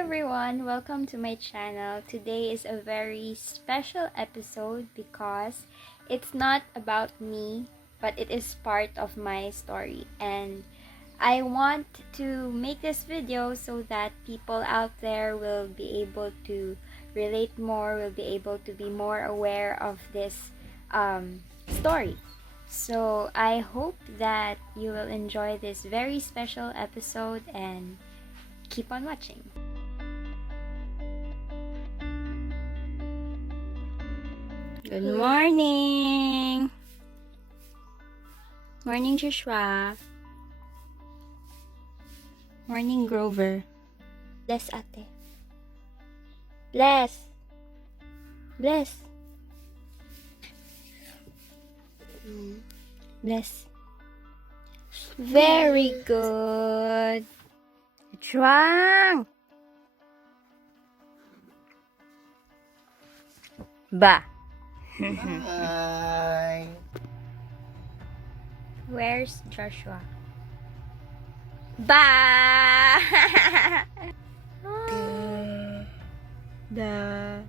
everyone, welcome to my channel. Today is a very special episode because it's not about me, but it is part of my story, and I want to make this video so that people out there will be able to relate more, will be able to be more aware of this story. So I hope that you will enjoy this very special episode and keep on watching. Good morning! Morning, Joshua. Morning, Grover. Bless, ate. Bless. Bless. Bless. Very good. Chuang. Ba. Hi. Where's Joshua? Ba. The.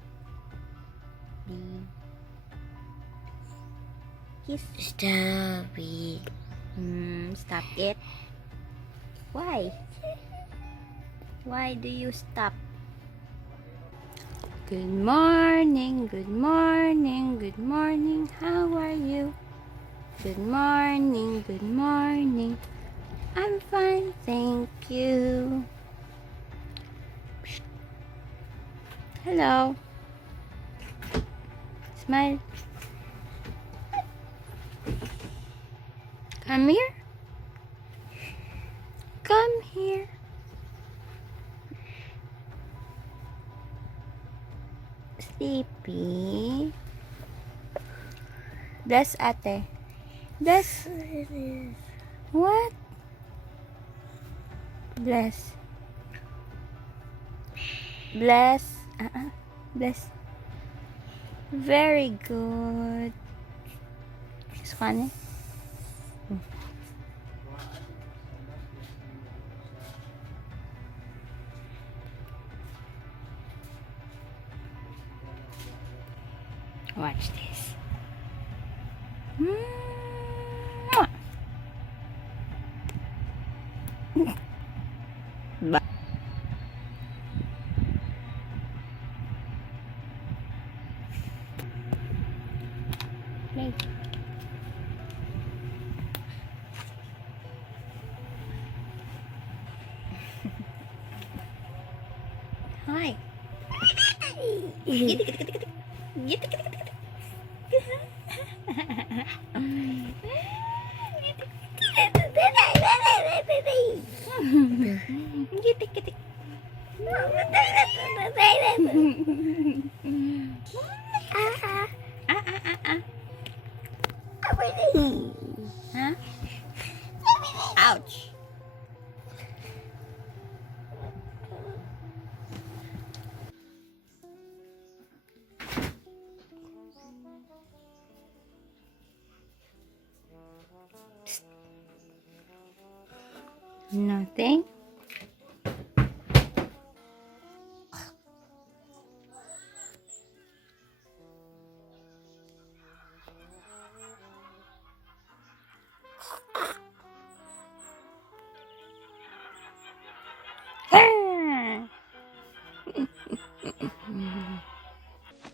Kiss. Stop it. Stop it. Why? Why do you stop? Good morning, good morning, good morning. How are you? Good morning, good morning. I'm fine, thank you. Hello. Smile. Come here. Come here. Sleepy. Bless, ate. Bless. What? Bless. Bless. Bless. Very good. It's funny. Watch this. Play. Hi. Huh? Ouch. Nothing.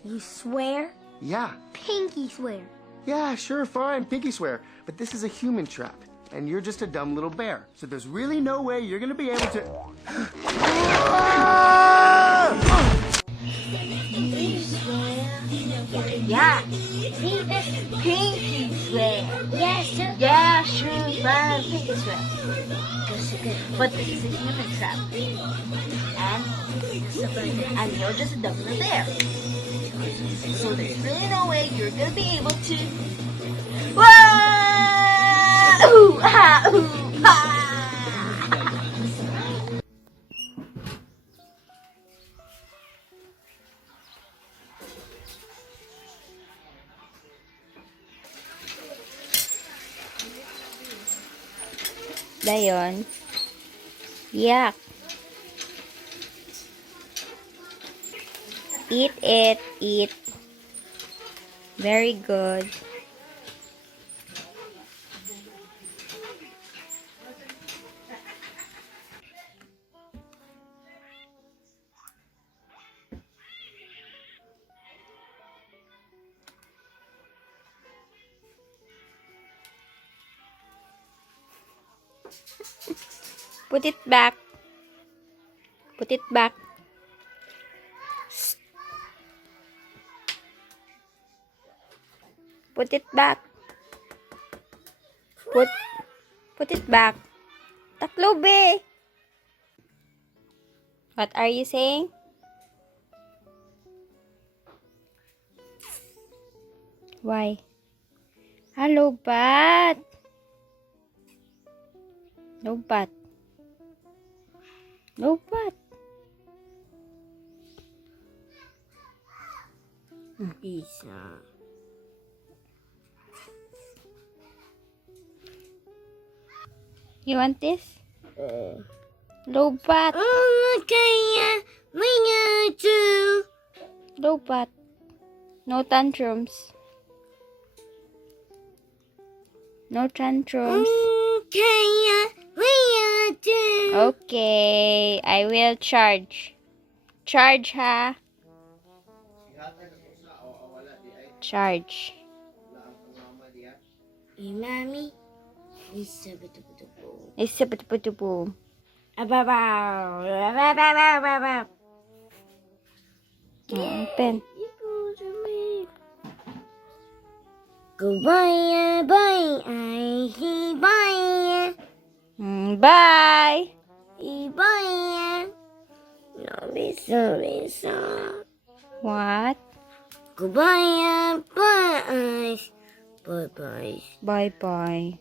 You swear? Yeah. Pinky swear. Yeah, sure, fine. Pinky swear. But this is a human trap. And you're just a dumb little bear. So there's really no way you're gonna be able to... Yeah. Pinky swear. Yeah, sure. Yeah, sure, fine. Pinky swear. But this is a human trap. And and you're just a dumb little bear. So there's really no way you're gonna be able to. Whoa! Ooh, ha, ooh, ha. Dayon. Yak. Eat it. Eat. Very good. Put it back. Put it back. Put it back. Put it back. Taklo, be. What are you saying? Why? Hello, bat. No bat. No bat. Isa. You want this? Low bat. Kaya may too. Low bat. No tantrums. No tantrums. Kaya may too. Okay, I will charge. Charge, ha? Charge. Hey, mommy. Isa betul-betul. Isa betul-betul. Ababaw. Open. Goodbye, bye, bye, Bye. bye. No, bisa. What? Goodbye, bye, bye. Bye-bye.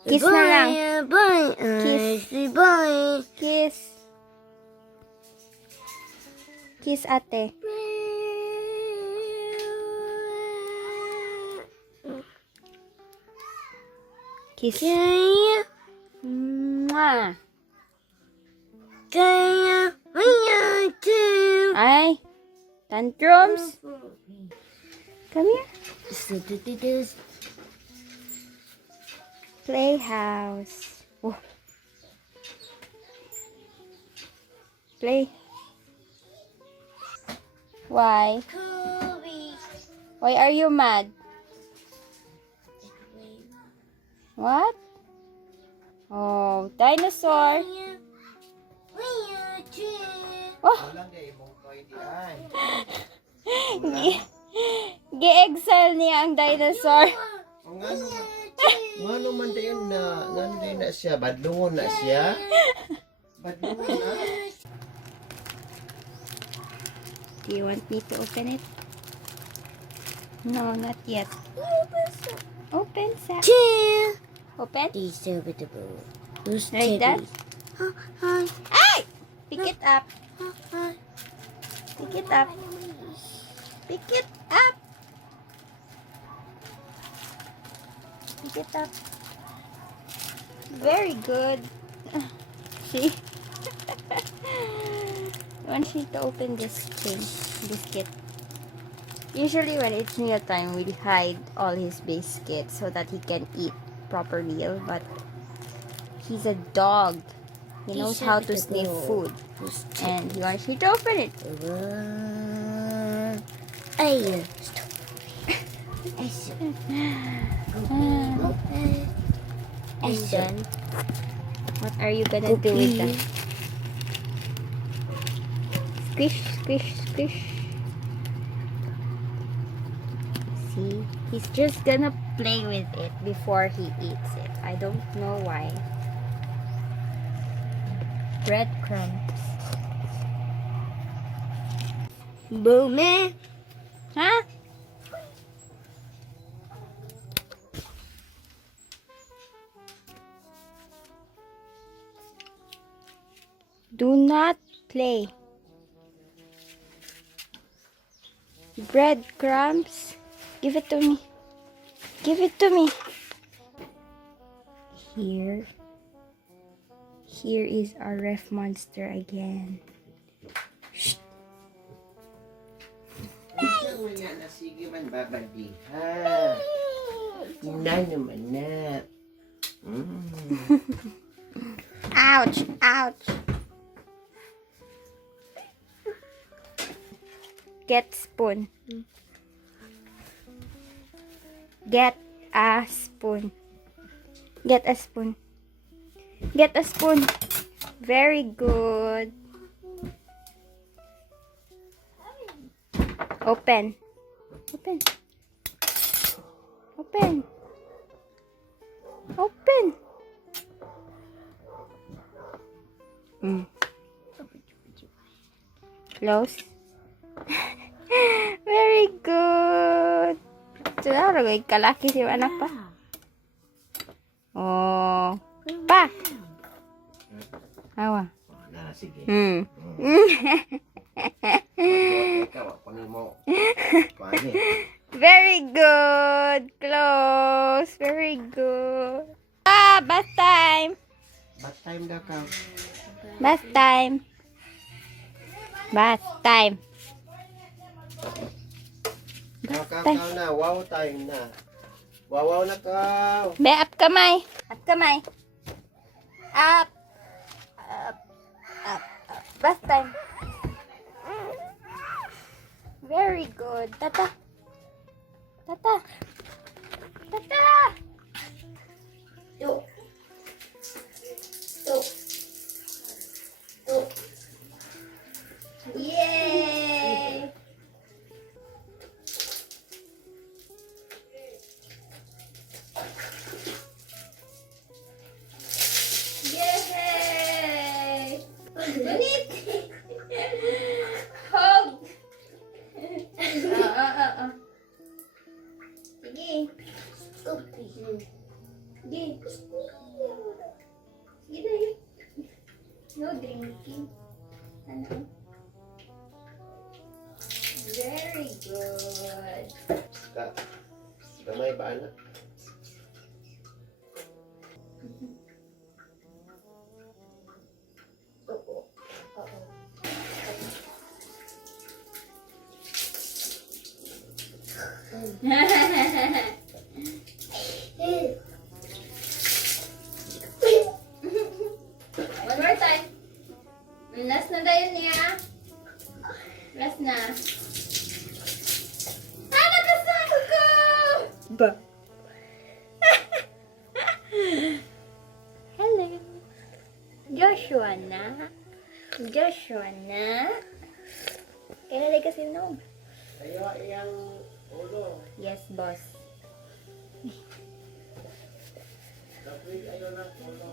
Kiss na lang. Bye, Kiss. bye. Kiss. Kiss, ate. Kiss. Kaya, Mwah. kaya, may too. Ay. Tantrums. Come here. Playhouse. Oh. Play. Why? Why are you mad? What? Oh, dinosaur. Oh. Gi-exile niya ang dinosaur. Nga naman din na siya. Badlungon na siya. Badlungon na. Do you want me to open it? No, not yet. Open, Sam. Open. Like that? Ay! Pick it up. Pick it up. Pick it up. Pick it up. Very good. See? I want you to open this thing, biscuit. Usually when it's meal time, we hide all his biscuits so that he can eat proper meal. But he's a dog. He knows how to sniff food. And he wants you to open it. And then, what are you gonna do with that? Squish, squish, squish. See? He's just gonna play with it before he eats it. I don't know why. Breadcrumbs. Boomer. Huh? Do not play. Breadcrumbs. Give it to me. Give it to me. Here. Here is our ref monster again. Shh. wala na. Sige man, babadi ha. Na naman na. Ouch! Ouch! Get spoon. Get a spoon. Get a spoon. Get a spoon. Very good. Open. Open. Open. Open. Close. Very good. Sudah lagi kalaki si anak pa. Oh. Pa. Awa. Na, sige. Ikaw, kunin mo. Kunin. Very good. Close. Very good. Bath time. Bath time daw ka. Bath time. Bath time. Kakaw na. Wow time na. Wow na ka. Be, up kamay. Up kamay. Up. Up. Up. Up. Bath time. Very good. Tata. Tata. Tata. Yo. Yo. Yo. Yay! Yay! Gunit! Hug! Sige. Sige. Sige dahil. No drinking. Ano? Very good. Gamay ba anak? One more time. Last na dahil niya. Last na. Nabasag ko! Ba? Hello. Joshua na. Joshua na. Kailan kasi no? Ayaw iyang ulo. Yes, boss. Dapat ayaw ng ulo.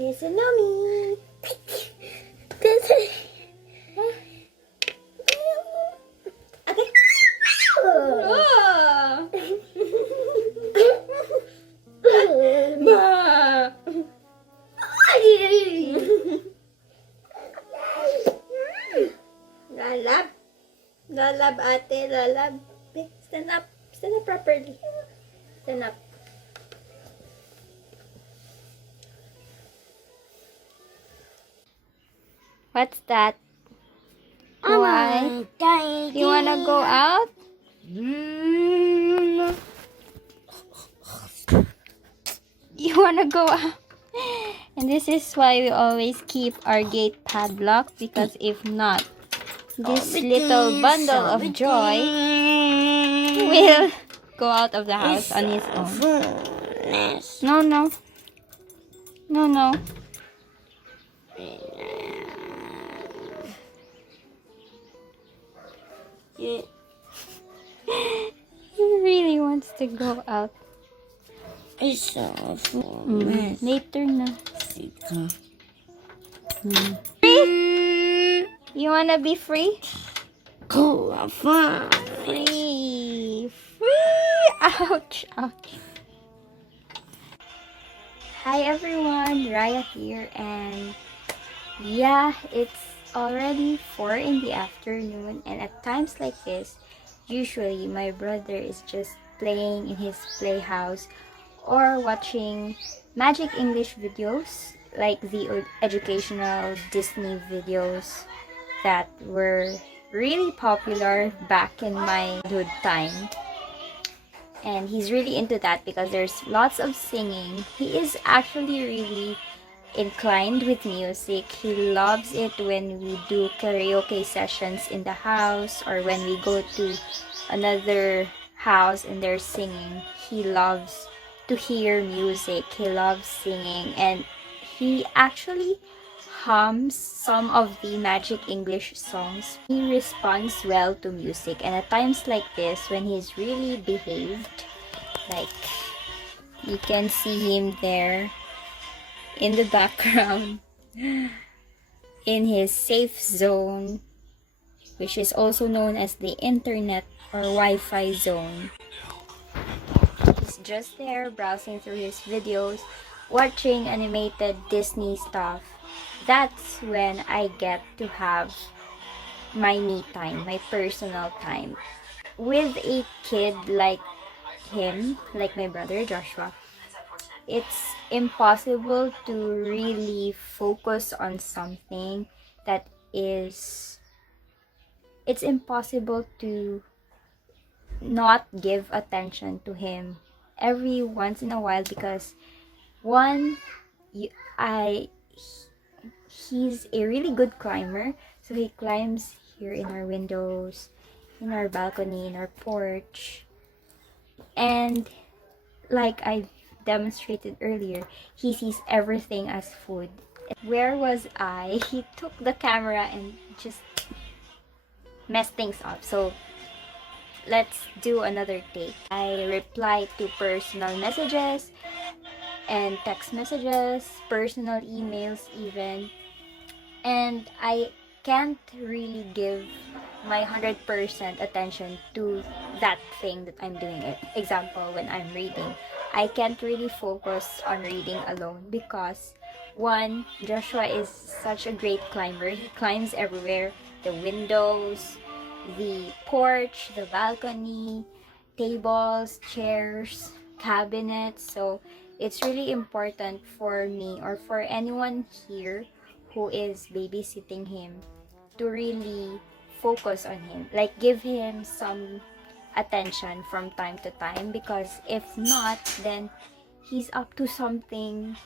There's a mommy. There's a... Okay. Oh. Ba. Lalab. Lalab, ate. Lalab. Stand up. Stand up properly. Stand up. What's that? Why? You wanna go out? You wanna go out? And this is why we always keep our gate padlocked, because if not, this little bundle of joy will go out of the house on his own. No, no. No, no. He really wants to go out. Later na. Free? You wanna be free? Free. Free. Ouch. Ouch. Hi everyone, Raya here, and yeah, it's already 4 in the afternoon, and at times like this, usually my brother is just playing in his playhouse or watching Magic English videos like the educational Disney videos that were really popular back in my childhood time. And he's really into that because there's lots of singing. He is actually really inclined with music. He loves it when we do karaoke sessions in the house or when we go to another house and they're singing. He loves to hear music. He loves singing, and he actually hums some of the Magic English songs. He responds well to music, and at times like this, when he's really behaved, like you can see him there in the background in his safe zone, which is also known as the internet or Wi-Fi zone. He's just there browsing through his videos, watching animated Disney stuff. That's when I get to have my me time, my personal time. With a kid like him, like my brother Joshua, it's impossible to really focus on something that is, it's impossible to not give attention to him every once in a while because one, you, I he's a really good climber, so he climbs here in our windows, in our balcony, in our porch, and like I demonstrated earlier, he sees everything as food. Where was I? He took the camera and just messed things up. So let's do another take. I reply to personal messages and text messages, personal emails even, and I can't really give my 100% attention to that thing that I'm doing. Example, when I'm reading, I can't really focus on reading alone because one, Joshua is such a great climber. He climbs everywhere, the windows, the porch, the balcony, tables, chairs, cabinets. So it's really important for me or for anyone here who is babysitting him to really focus on him, like give him some attention from time to time, because if not, then he's up to something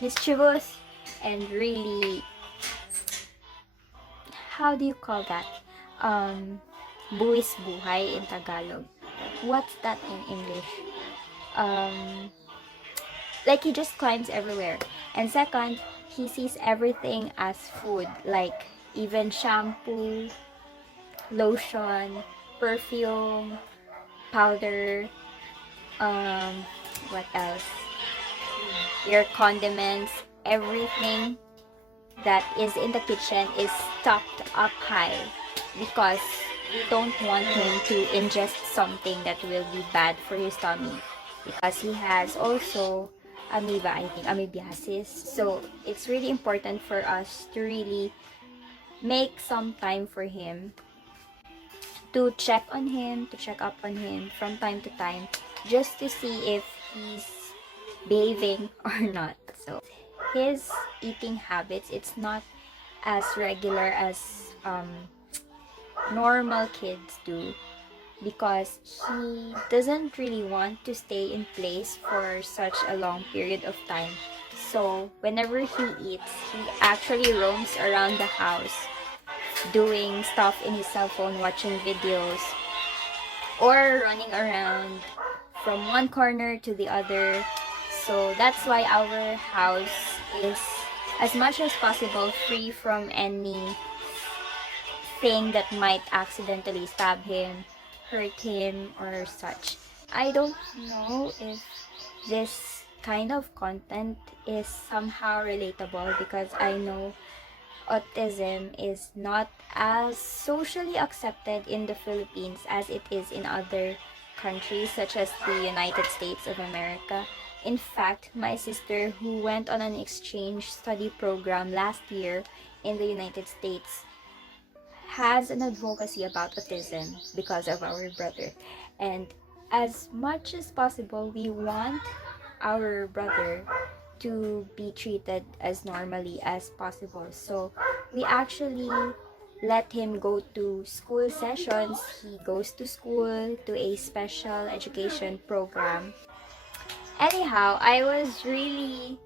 mischievous and really, how do you call that, buwis buhay in Tagalog. What's that in English? Like he just climbs everywhere. And second, he sees everything as food, like even shampoo, lotion, perfume, powder, what else? Your condiments, everything that is in the kitchen is stocked up high because we don't want him to ingest something that will be bad for his tummy, because he has also amoeba, I think, amoebiasis. So it's really important for us to really make some time for him, to check on him, to check up on him from time to time, just to see if he's behaving or not. So his eating habits, it's not as regular as normal kids do, because he doesn't really want to stay in place for such a long period of time. So whenever he eats, he actually roams around the house doing stuff in his cell phone, watching videos, or running around from one corner to the other. So that's why our house is, as much as possible, free from any thing that might accidentally stab him, hurt him, or such. I don't know if this kind of content is somehow relatable, because I know autism is not as socially accepted in the Philippines as it is in other countries such as the United States of America. In fact, my sister, who went on an exchange study program last year in the United States has an advocacy about autism because of our brother. And as much as possible, we want our brother to be treated as normally as possible. So we actually let him go to school sessions. He goes to school, to a special education program. Anyhow, I was really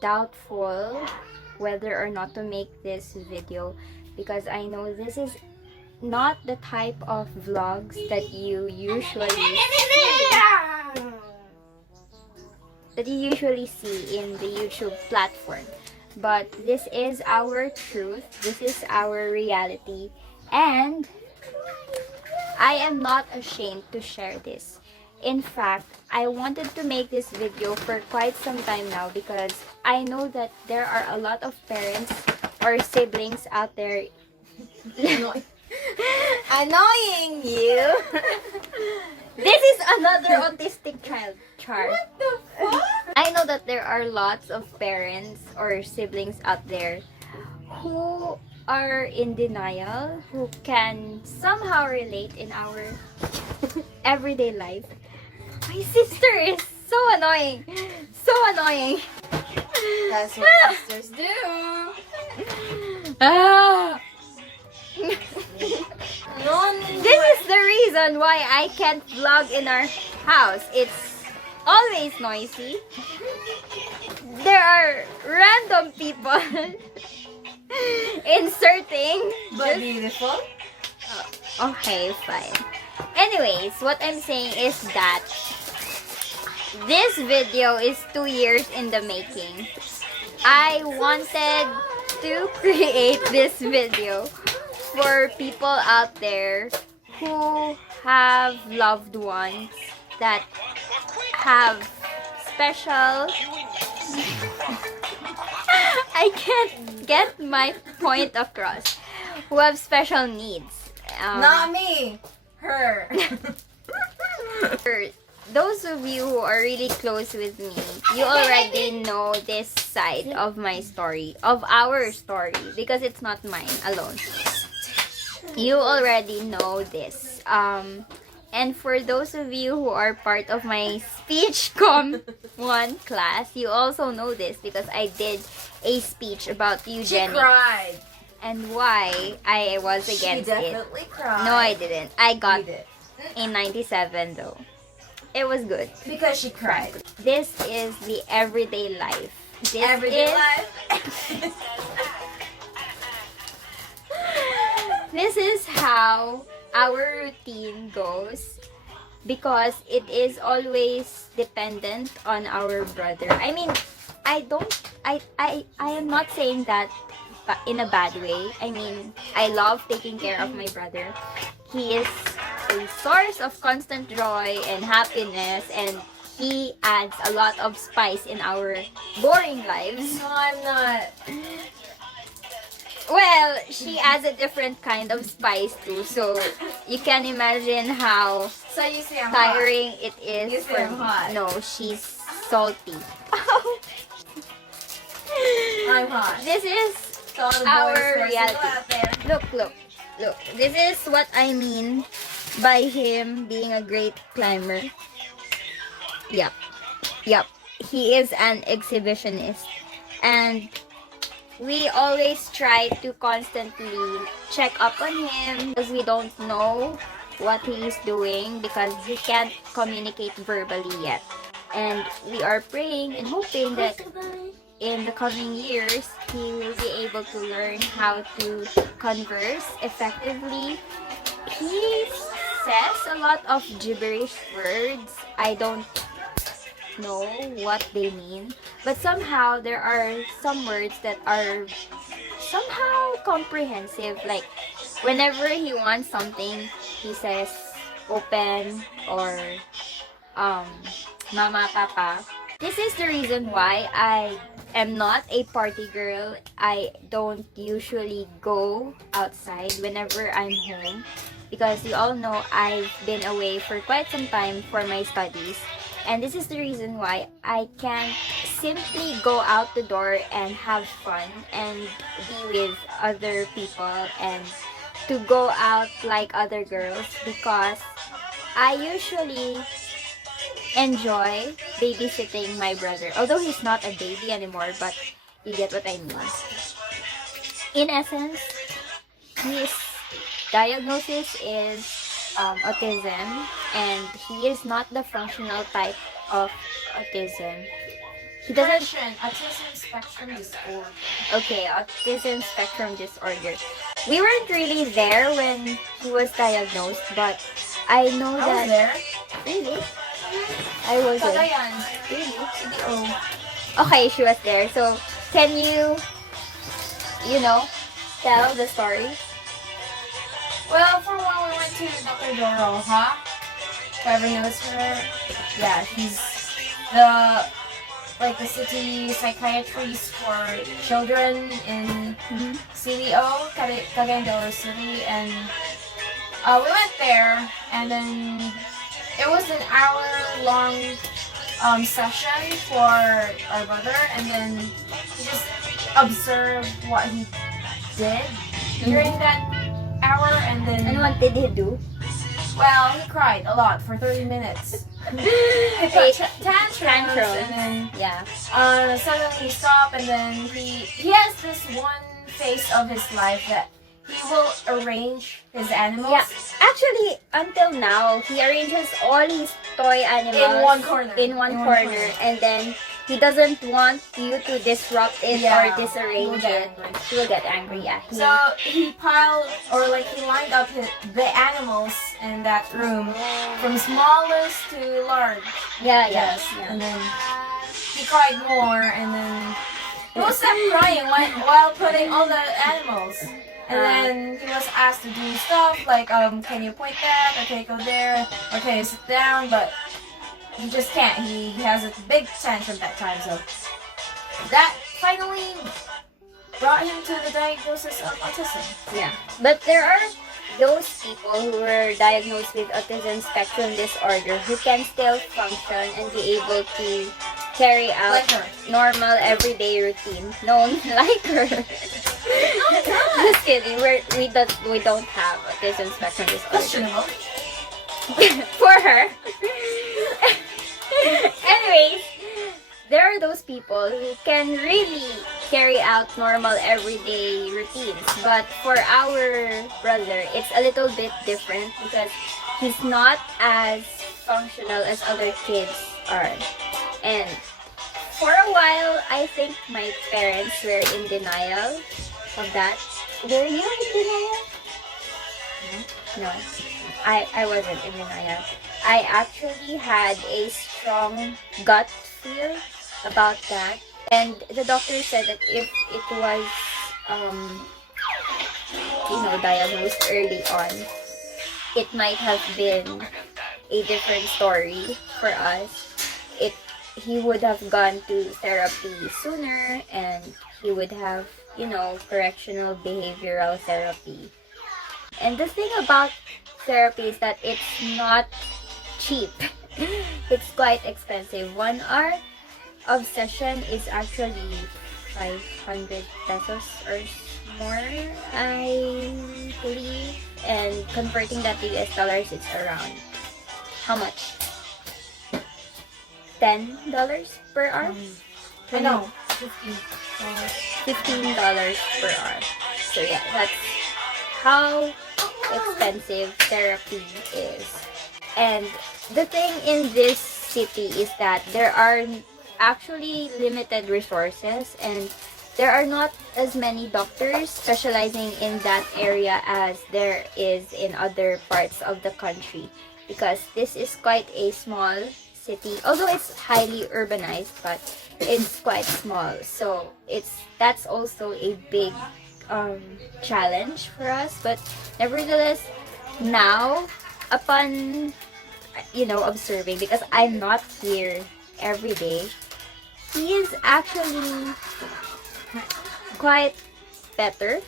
doubtful whether or not to make this video because I know this is not the type of vlogs that you usually see in the YouTube platform. But this is our truth, this is our reality, and I am not ashamed to share this. In fact, I wanted to make this video for quite some time now because I know that there are a lot of parents or siblings out there annoying you. This is another autistic child chart. What the fuck? I know that there are lots of parents or siblings out there who are in denial, who can somehow relate in our everyday life. My sister is so annoying. So annoying. That's what sisters do. Ah. This is the reason why I can't vlog in our house. It's always noisy. There are random people inserting. But beautiful. Okay, fine. Anyways, what I'm saying is that this video is 2 years in the making. I wanted to create this video for people out there who have loved ones that have special I can't get my point across, who have special needs. Not me. Her. For those of you who are really close with me, you already know this side of my story, of our story, because it's not mine alone. You already know this. And for those of you who are part of my speech com 1 class, you also know this because I did a speech about eugenics. She cried. And why I was against it. She definitely cried. No, I didn't. I got You did. in 97 though. It was good. Because she cried. This is the everyday life. This Everyday is, life. This is how our routine goes because it is always dependent on our brother. I mean, I am not saying that in a bad way. I mean, I love taking care of my brother. He is a source of constant joy and happiness, and he adds a lot of spice in our boring lives. No, I'm not. Well, she adds a different kind of spice too, so you can imagine how So you say I'm tiring it is You say for I'm me. hot. No, she's salty. hot. I'm hot. This is So all the boys our who are single reality. out there. Look. This is what I mean by him being a great climber. Yep. He is an exhibitionist. And we always try to constantly check up on him because we don't know what he is doing because he can't communicate verbally yet. And we are praying and hoping that in the coming years, he will be able to learn how to converse effectively. He says a lot of gibberish words. I don't know what they mean, but somehow there are some words that are somehow comprehensive. Like whenever he wants something, he says open or mama, papa. This is the reason why I am not a party girl. I don't usually go outside whenever I'm home because you all know I've been away for quite some time for my studies. And this is the reason why I can't simply go out the door and have fun and be with other people and to go out like other girls because I usually enjoy babysitting my brother. Although he's not a baby anymore, but you get what I mean. In essence, his diagnosis is autism, and he is not the functional type of autism. He doesn't. Autism spectrum disorder. Okay, autism spectrum disorder. We weren't really there when he was diagnosed, but I know I that. was there. Really? I wasn't. Cagayan. Really? CDO. Okay, she was there. So, can you tell the story? Well, for one, we went to Dr. Doro, huh? Whoever knows her. Yeah, he's the city psychiatrist for children in CDO, Cagayan de Oro City, and we went there, and then it was an hour-long session for our brother, and then we just observed what he did during that hour, and then And what did he do? well, he cried a lot for 30 minutes. He put tantrums, and then Yeah. suddenly he stopped, and then he has this one phase of his life that he will arrange his animals Yeah. Actually, until now, he arranges all his toy animals in one corner. in one corner, and then he doesn't want you to disrupt it or He will disarrange get it. angry. He will get angry. Yeah. So he piled, or he lined up the animals in that room from smallest to large. Yeah. Yes. Yeah. And then he cried more, and then he was kept crying while putting all the animals. And then he was asked to do stuff like, can you point that? Okay, go there. Okay, sit down. But he just can't. He has a big tantrum that time. So that finally brought him to the diagnosis of autism. Yeah. But there are those people who were diagnosed with autism spectrum disorder who can still function and be able to carry out Like her. normal everyday routine. No, like her. Just kidding. We don't have autism spectrum disorder. Questionable. For her. Anyways, there are those people who can really carry out normal everyday routines. But for our brother, it's a little bit different because he's not as functional as other kids are. And for a while, I think my parents were in denial of that. Were you in denial? No. I wasn't in denial. I actually had a strong gut feel about that. And the doctor said that if it was, diagnosed early on, it might have been a different story for us. He would have gone to therapy sooner, and he would have, correctional behavioral therapy. And the thing about therapy is that it's not cheap. It's quite expensive. 1 hour of session is actually 500 pesos or more, I believe. And converting that to US dollars, it's around how much? $10 per hour? I know. $15 per hour. So yeah, that's how expensive therapy is. And the thing in this city is that there are actually limited resources, and there are not as many doctors specializing in that area as there is in other parts of the country, because this is quite a small city, although it's highly urbanized, but it's quite small. So that's also a big challenge for us. But nevertheless, now upon observing, because I'm not here every day, he is actually quite better,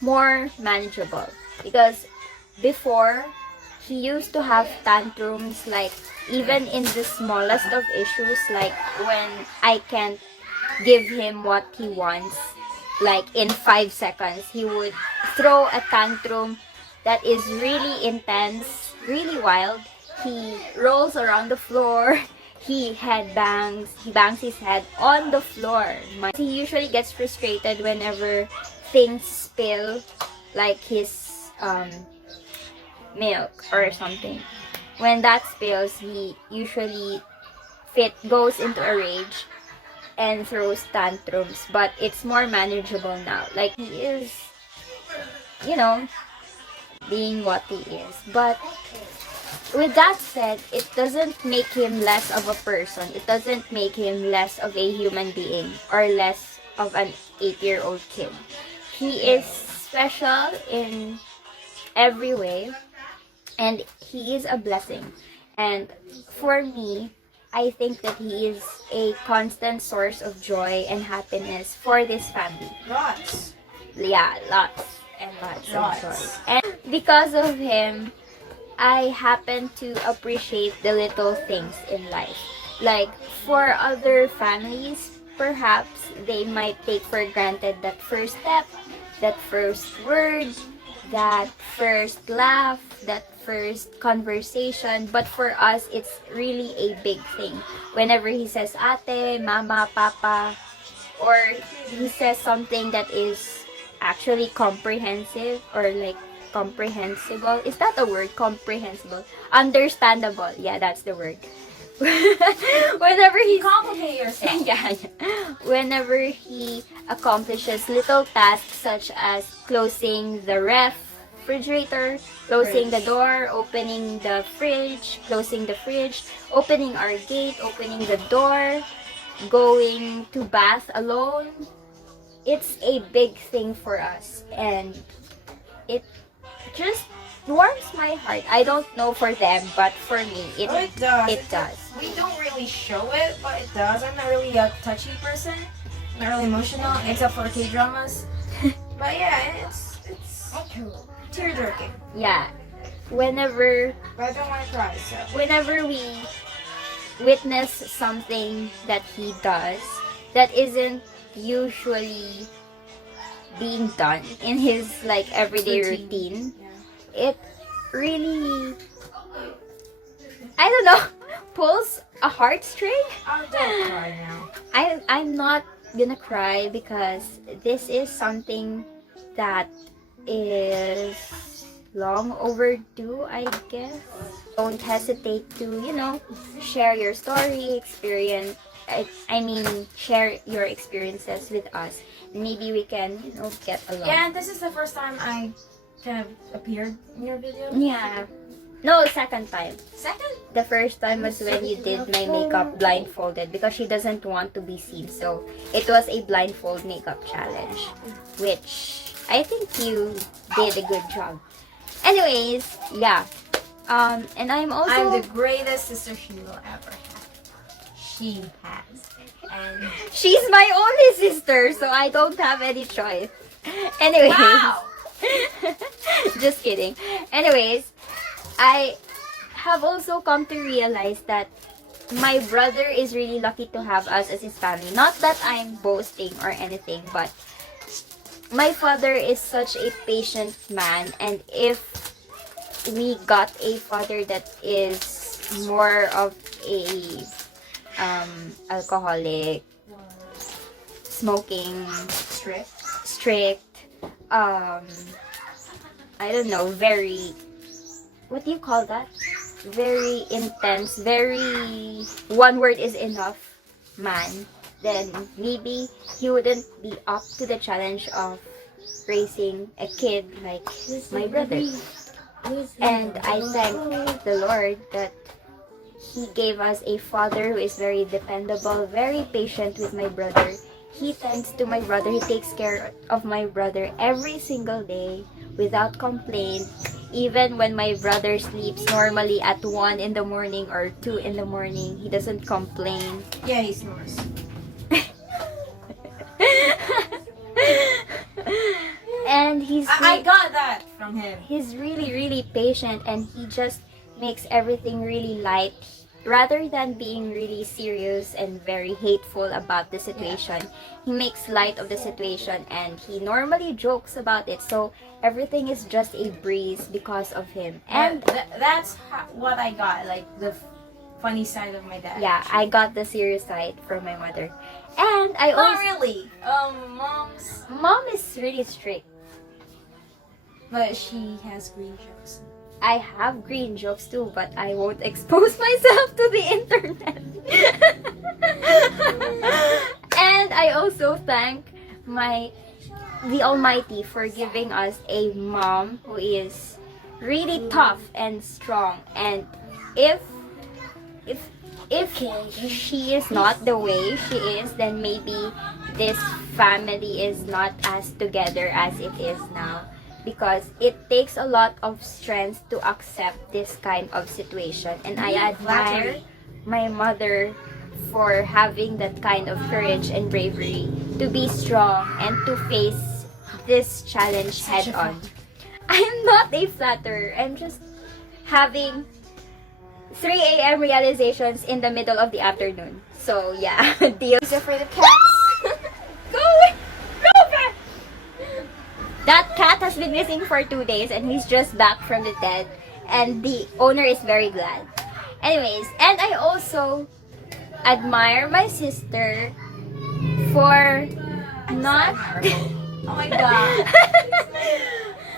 more manageable. Because before, he used to have tantrums like even in the smallest of issues, like when I can't give him what he wants, like in 5 seconds, he would throw a tantrum that is really intense, really wild. He rolls around the floor. He bangs his head on the floor. He usually gets frustrated whenever things spill, like his milk or something. When that spills, he usually goes into a rage and throws tantrums, but it's more manageable now. Like, he is, you know, being what he is. But with that said, it doesn't make him less of a person. It doesn't make him less of a human being or less of an 8-year-old kid. He is special in every way, and he is a blessing. And for me, I think that he is a constant source of joy and happiness for this family. Lots. Yeah, lots and lots of Lots. joy. And because of him, I happen to appreciate the little things in life. Like, for other families, perhaps they might take for granted that first step, that first word, that first laugh, that first conversation. But for us, it's really a big thing. Whenever he says ate, mama, papa, or he says something that is actually comprehensive or like comprehensible. Is that a word? Comprehensible. Understandable. Yeah, that's the word. Whenever he Complicate yourself. yeah. Whenever he accomplishes little tasks such as closing the refrigerator, closing the door, opening the fridge, closing the fridge, opening our gate, opening the door, going to bath alone, it's a big thing for us, and it just warms my heart. I don't know for them, but for me, Oh, it does. It does. We don't really show it, but it does. I'm not really a touchy person. I'm not really emotional, except for K-dramas. But yeah, it's tear-jerking. Yeah. Whenever But I don't want to cry, so. whenever we witness something that he does that isn't usually being done in his like everyday routine, Yeah. it really, I don't know, pulls a heartstring. Oh, don't cry now. I'm not gonna cry because this is something that is long overdue, I guess. Don't hesitate to, share your story, experience. I mean, share your experiences with us. Maybe we can, get along. Yeah, and this is the first time I kind of appeared in your video. Yeah. No, second time. Second? The first time was when you did my makeup blindfolded because she doesn't want to be seen. So it was a blindfold makeup challenge, which I think you did a good job. Anyways, yeah. And I'm also I'm the greatest sister she will ever have. She has. And she's my only sister, so I don't have any choice. Anyways, wow! just kidding. Anyways, I have also come to realize that my brother is really lucky to have us as his family. Not that I'm boasting or anything, but my father is such a patient man, and if we got a father that is more of a alcoholic, smoking, strict, I don't know, very, what do you call that? Very intense, very one word is enough man, then maybe he wouldn't be up to the challenge of raising a kid like my brother. And I thank the Lord that He gave us a father who is very dependable, very patient with my brother. He tends to my brother. He takes care of my brother every single day without complaint. Even when my brother sleeps normally at 1 in the morning or 2 in the morning, he doesn't complain. Yeah, he snores. And I got that from him. he's really, really patient, and he just makes everything really light. rather than being really serious and very hateful about the situation, he makes light of the situation and he normally jokes about it. So everything is just a breeze because of him. And that's what I got, like the funny side of my dad. yeah, I got the serious side from my mother. And I Not also really. Mom's, mom is really strict. but she has green jokes. I have green jokes too, but I won't expose myself to the internet. And I also thank the Almighty for giving us a mom who is really tough and strong. And if she is not the way she is, then maybe this family is not as together as it is now. Because it takes a lot of strength to accept this kind of situation. And I admire my mother for having that kind of courage and bravery to be strong and to face this challenge head on. I am not a flatterer. I'm just having 3 a.m. realizations in the middle of the afternoon. So yeah, deal. Except for the cats. Go away! No, cat! That cat has been missing for 2 days and he's just back from the dead. And the owner is very glad. Anyways, and I also admire my sister for not Oh my god.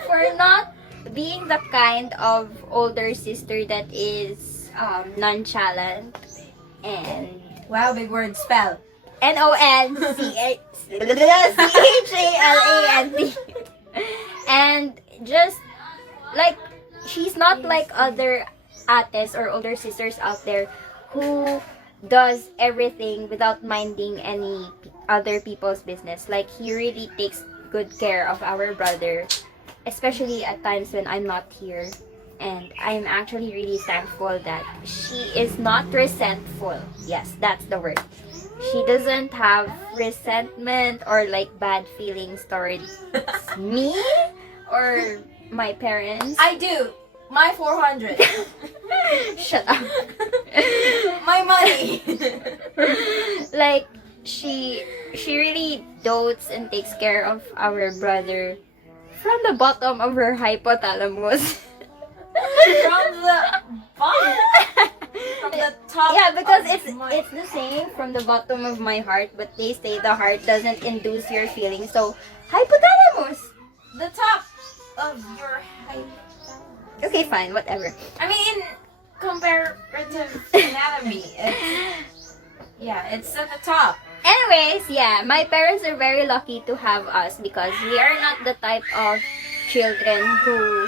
for not being the kind of older sister that is nonchalant and Wow, big word. Spell. Nonchalant. And just like she's not like other ates or older sisters out there who does everything without minding any other people's business. Like he really takes good care of our brother, especially at times when I'm not here. And I'm actually really thankful that she is not resentful. Yes, that's the word. She doesn't have resentment or like bad feelings towards me or my parents. I do. My 400. Shut up. My money. Like she really dotes and takes care of our brother from the bottom of her hypothalamus. From the bottom. From the top. Yeah, because of my- it's the same from the bottom of my heart, but they say the heart doesn't induce your feelings. So hypothalamus. the top of your height. Okay, fine, whatever. I mean, in comparative anatomy, it's at the top. Anyways, yeah, my parents are very lucky to have us because we are not the type of children who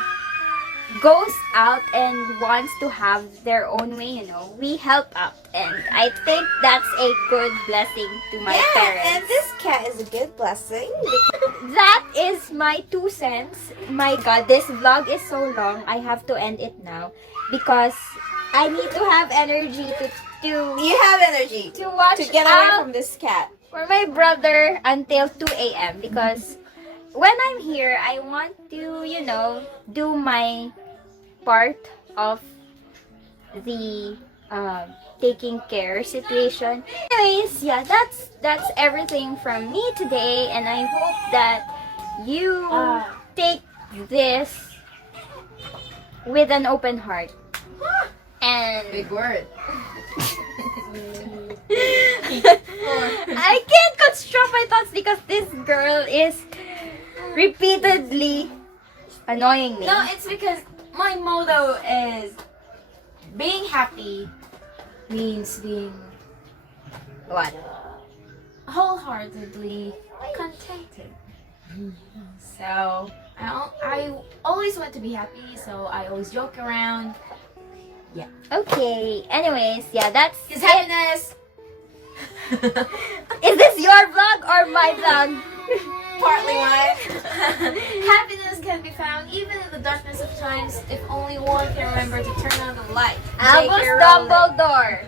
goes out and wants to have their own way, you know. We help out, and I think that's a good blessing to my parents. and this cat is a good blessing. That is my 2 cents. My god, this vlog is so long. I have to end it now because I need to have energy to You have energy to watch to get away out from this cat. for my brother until 2 a.m. because when I'm here, I want to, you know, do my part of the taking care situation. Anyways, yeah, that's everything from me today, and I hope that you take this with an open heart. And Big word. I can't construct my thoughts because this girl is repeatedly annoying me. No, it's because my motto is being happy means being What? wholeheartedly contented. So I always want to be happy, so I always joke around. Okay. Anyways, yeah, that's Because it. happiness Is this your vlog or my vlog? partly mine. Happiness can be found even in the darkness of times if only one can remember to turn on the light. Albus J.K. Rowling. Dumbledore.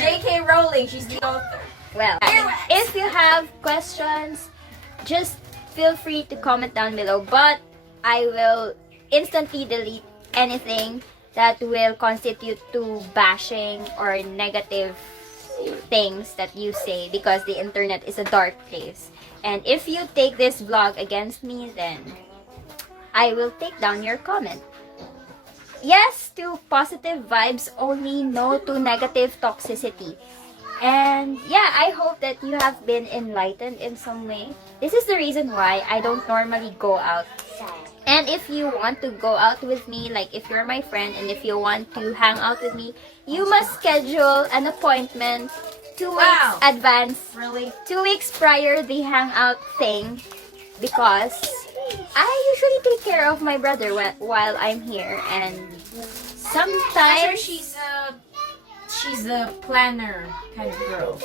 J.K. Rowling, she's the author. Well, if you have questions, just feel free to comment down below. But I will instantly delete anything that will constitute to bashing or negative things that you say, because the internet is a dark place. And if you take this vlog against me, then I will take down your comment. Yes to positive vibes only, no to negative toxicity. And yeah, I hope that you have been enlightened in some way. This is the reason why I don't normally go out. And if you want to go out with me, like if you're my friend and if you want to hang out with me, you must schedule an appointment 2 weeks advance. Really? 2 weeks prior the hangout thing, because I usually take care of my brother while I'm here, and sometimes She's a planner kind of girl.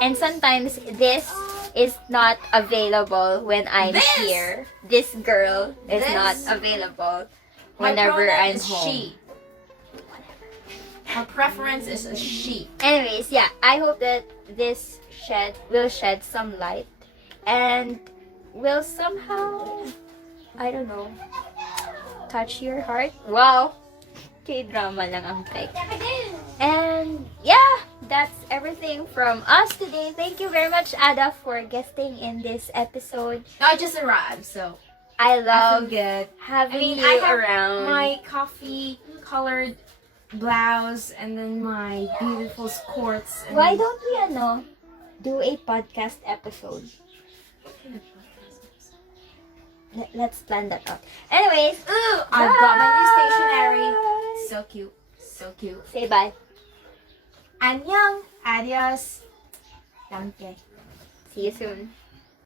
and sometimes this is not available when I'm here. This girl is not available whenever I'm home. She. Her preference is a she. Anyways, yeah, I hope that this will shed some light and will somehow, I don't know, touch your heart. Wow, K-drama lang ang peg. And yeah, that's everything from us today. Thank you very much, Ada, for guesting in this episode. No, I just arrived, so I I feel love good. having you I have around. my coffee colored blouse and then my beautiful skirts. And Why don't we do a podcast episode? Let's plan that out. Anyways, I've got my new bye. stationery. So cute. So cute. Say bye. Annyeong. Adios. Danke. See you soon.